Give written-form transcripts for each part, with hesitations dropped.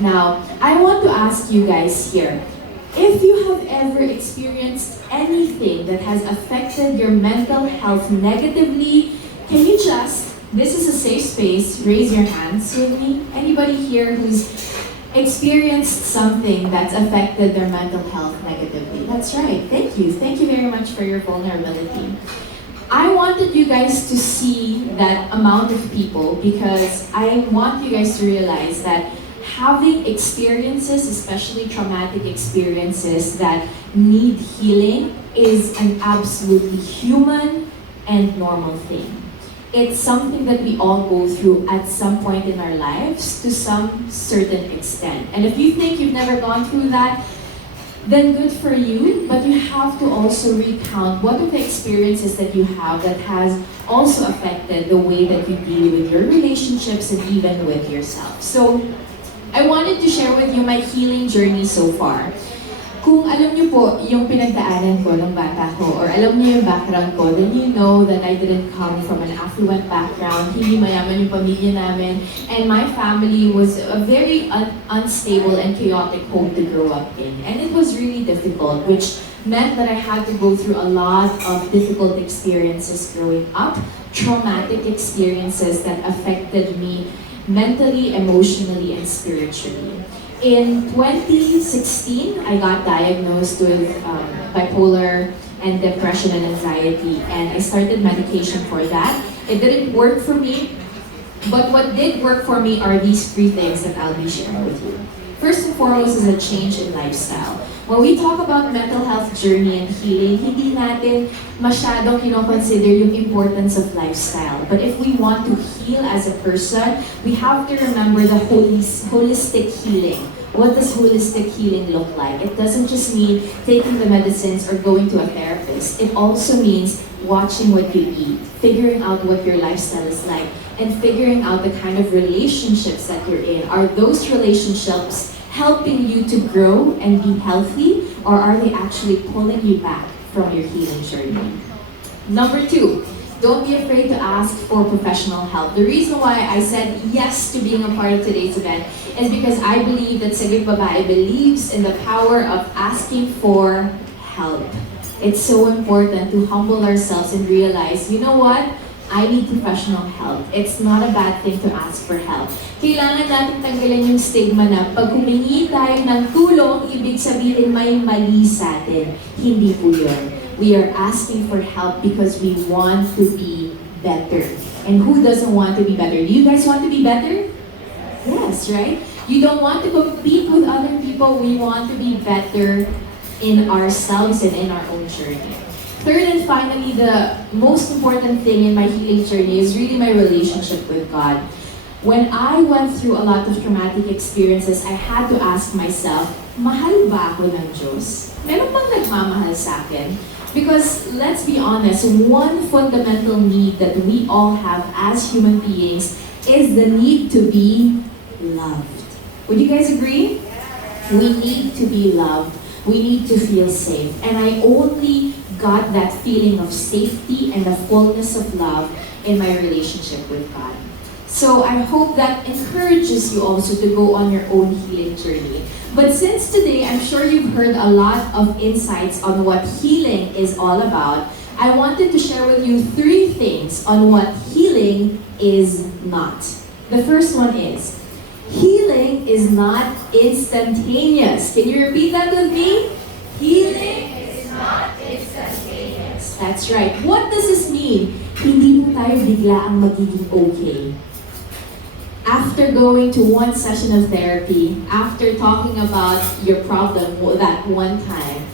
Now, I want to ask you guys here, if you have ever experienced anything that has affected your mental health negatively, can you just, this is a safe space, raise your hands with me? Anybody here who's experienced something that's affected their mental health negatively? That's right, thank you. Thank you very much for your vulnerability. I wanted you guys to see that amount of people because I want you guys to realize that having experiences, especially traumatic experiences that need healing, is an absolutely human and normal thing. It's something that we all go through at some point in our lives to some certain extent. And if you think you've never gone through that, then good for you, but you have to also recount what are the experiences that you have that has also affected the way that you deal with your relationships and even with yourself. So, I wanted to share with you my healing journey so far. Kung alam niyo po yung pinagdaanan ko ng bata ko, or alam niyo yung background ko, then you know that I didn't come from an affluent background. Hindi mayaman yung pamilya namin. And my family was a very unstable and chaotic home to grow up in. And it was really difficult, which meant that I had to go through a lot of difficult experiences growing up, traumatic experiences that affected me mentally, emotionally, and spiritually. In 2016, I got diagnosed with bipolar and depression and anxiety, and I started medication for that. It didn't work for me, but what did work for me are these three things that I'll be sharing with you. First and foremost is a change in lifestyle. When we talk about mental health journey and healing, hindi natin masyadong kinoconsider yung importance of lifestyle. But if we want to heal as a person, we have to remember the holistic healing. What does holistic healing look like? It doesn't just mean taking the medicines or going to a therapist. It also means watching what you eat, figuring out what your lifestyle is like, and figuring out the kind of relationships that you're in. Are those relationships helping you to grow and be healthy, or are they actually pulling you back from your healing journey? Number two, don't be afraid to ask for professional help. The reason why I said yes to being a part of today's event is because I believe that Sagip Babae believes in the power of asking for help. It's so important to humble ourselves and realize, you know what? I need professional help. It's not a bad thing to ask for help. Kailangan natin tanggalin yung stigma na pag humingi tayo ng tulong, ibig sabihin may mali sa atin. Hindi po yun. We are asking for help because we want to be better. And who doesn't want to be better? Do you guys want to be better? Yes, right? You don't want to compete with other people. We want to be better in ourselves and in our own journey. Third and finally, the most important thing in my healing journey is really my relationship with God. When I went through a lot of traumatic experiences, I had to ask myself, mahal ba ako ng Diyos? Meron bang nagmamahal sa akin? Because let's be honest, one fundamental need that we all have as human beings is the need to be loved. Would you guys agree? We need to be loved. We need to feel safe. And I only got that feeling of safety and the fullness of love in my relationship with God. So I hope that encourages you also to go on your own healing journey. But since today, I'm sure you've heard a lot of insights on what healing is all about, I wanted to share with you three things on what healing is not. The first one is, healing is not instantaneous. Can you repeat that with me? Healing is not instantaneous. That's right. What does this mean? Hindi mo tayo bigla ang magiging okay. After going to one session of therapy, after talking about your problem that one time,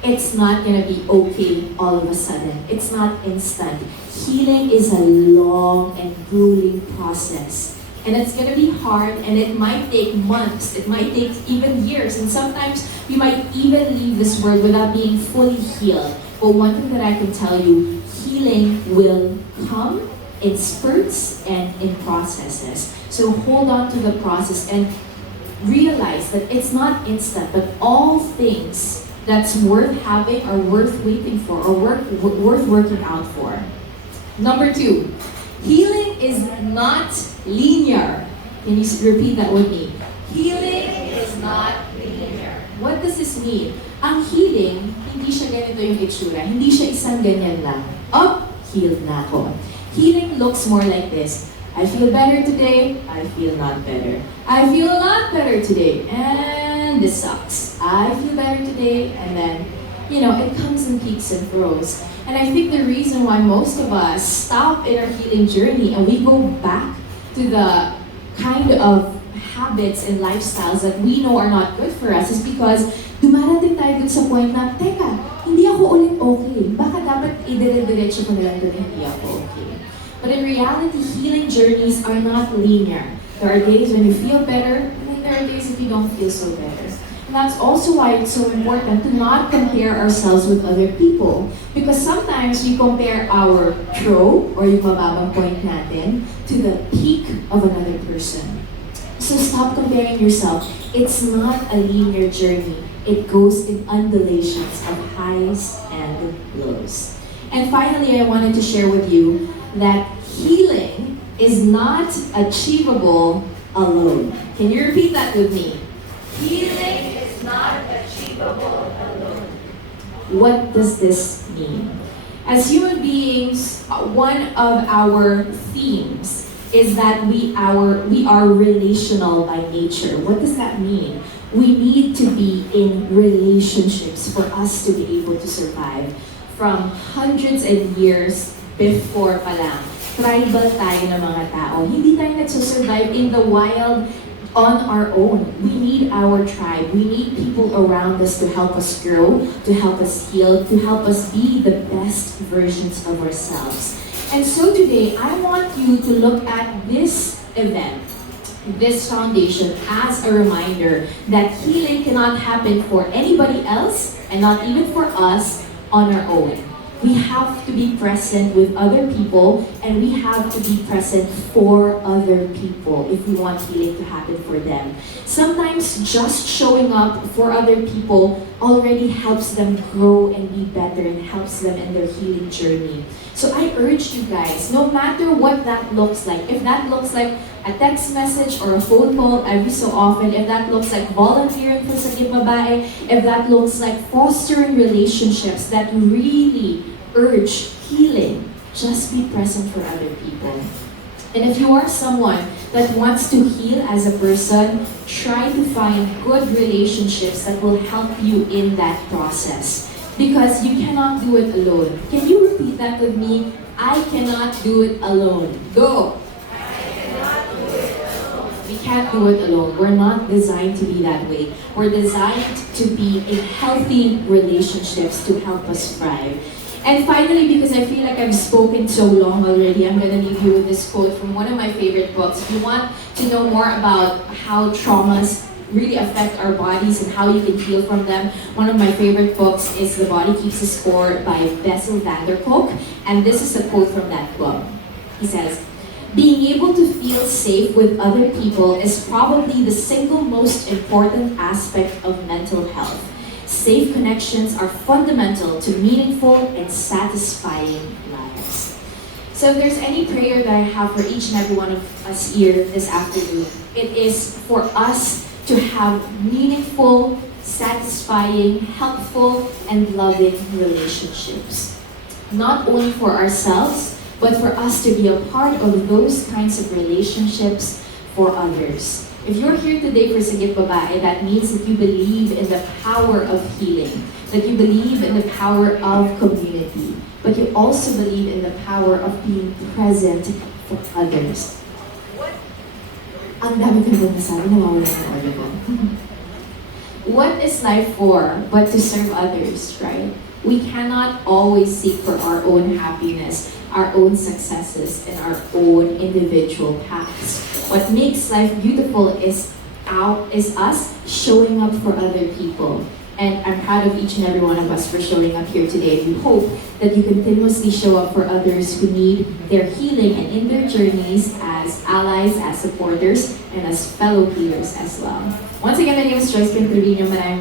it's not gonna be okay all of a sudden. It's not instant. Healing is a long and grueling process. And it's gonna be hard, and it might take months, it might take even years, and sometimes you might even leave this world without being fully healed. But one thing that I can tell you, healing will come in spurts and in processes. So hold on to the process and realize that it's not instant, but all things that's worth having are worth waiting for, or worth working out for. Number two, healing is not linear. Can you repeat that with me? Healing is not linear. What does this mean? Ang healing, hindi siya ganito yung itsura. Hindi siya isang ganyan lang. Up, healed na ako. Healing looks more like this. I feel better today, I feel not better. I feel a lot better today, and this sucks. I feel better today, and then, it comes in peaks and throws. And I think the reason why most of us stop in our healing journey and we go back to the kind of habits and lifestyles that we know are not good for us is because dumarating tayo dun sa point na, teka, hindi ako ulit okay. Baka dapat idire-diretso ko na lang dun, hindi ako okay. But in reality, healing journeys are not linear. There are days when you feel better, and then there are days that you don't feel so better. And that's also why it's so important to not compare ourselves with other people. Because sometimes we compare our pro, or yung mababang point natin, to the peak of another person. So stop comparing yourself. It's not a linear journey. It goes in undulations of highs and lows. And finally, I wanted to share with you that healing is not achievable alone. Can you repeat that with me? Healing is not achievable alone. What does this mean? As human beings, one of our themes is that we are relational by nature. What does that mean? We need to be in relationships for us to be able to survive. From hundreds of years before pa lang, tribal tayo ng mga tao. Hindi tayo nagsusurvive in the wild on our own. We need our tribe. We need people around us to help us grow, to help us heal, to help us be the best versions of ourselves. And so today, I want you to look at this event, this foundation, as a reminder that healing cannot happen for anybody else and not even for us on our own. We have to be present with other people and we have to be present for other people if we want healing to happen for them. Sometimes just showing up for other people already helps them grow and be better and helps them in their healing journey. So I urge you guys, no matter what that looks like, if that looks like a text message or a phone call every so often, if that looks like volunteering for Sagip Babae, if that looks like fostering relationships that really urge healing, just be present for other people. And if you are someone that wants to heal as a person, try to find good relationships that will help you in that process. Because you cannot do it alone. Can you repeat that with me? I cannot do it alone. Go! We can't do it alone. We're not designed to be that way. We're designed to be in healthy relationships to help us thrive. And finally, because I feel like I've spoken so long already, I'm gonna leave you with this quote from one of my favorite books. If you want to know more about how traumas really affect our bodies and how you can heal from them, one of my favorite books is The Body Keeps the Score by Bessel van der Kolk. And this is a quote from that book. He says, "Being able to feel safe with other people is probably the single most important aspect of mental health. Safe connections are fundamental to meaningful and satisfying lives." So if there's any prayer that I have for each and every one of us here this afternoon, it is for us to have meaningful, satisfying, helpful, and loving relationships. Not only for ourselves, but for us to be a part of those kinds of relationships for others. If you're here today for Sagip Babae, that means that you believe in the power of healing, that you believe in the power of community, but you also believe in the power of being present for others. Ang dami ko nang nasabi, nawawala ng order ko. What is life for but to serve others, right? We cannot always seek for our own happiness, our own successes, and our own individual paths. What makes life beautiful is us showing up for other people. And I'm proud of each and every one of us for showing up here today. We hope that you continuously show up for others who need their healing and in their journeys as allies, as supporters, and as fellow healers as well. Once again, my name is Joyce. Maraming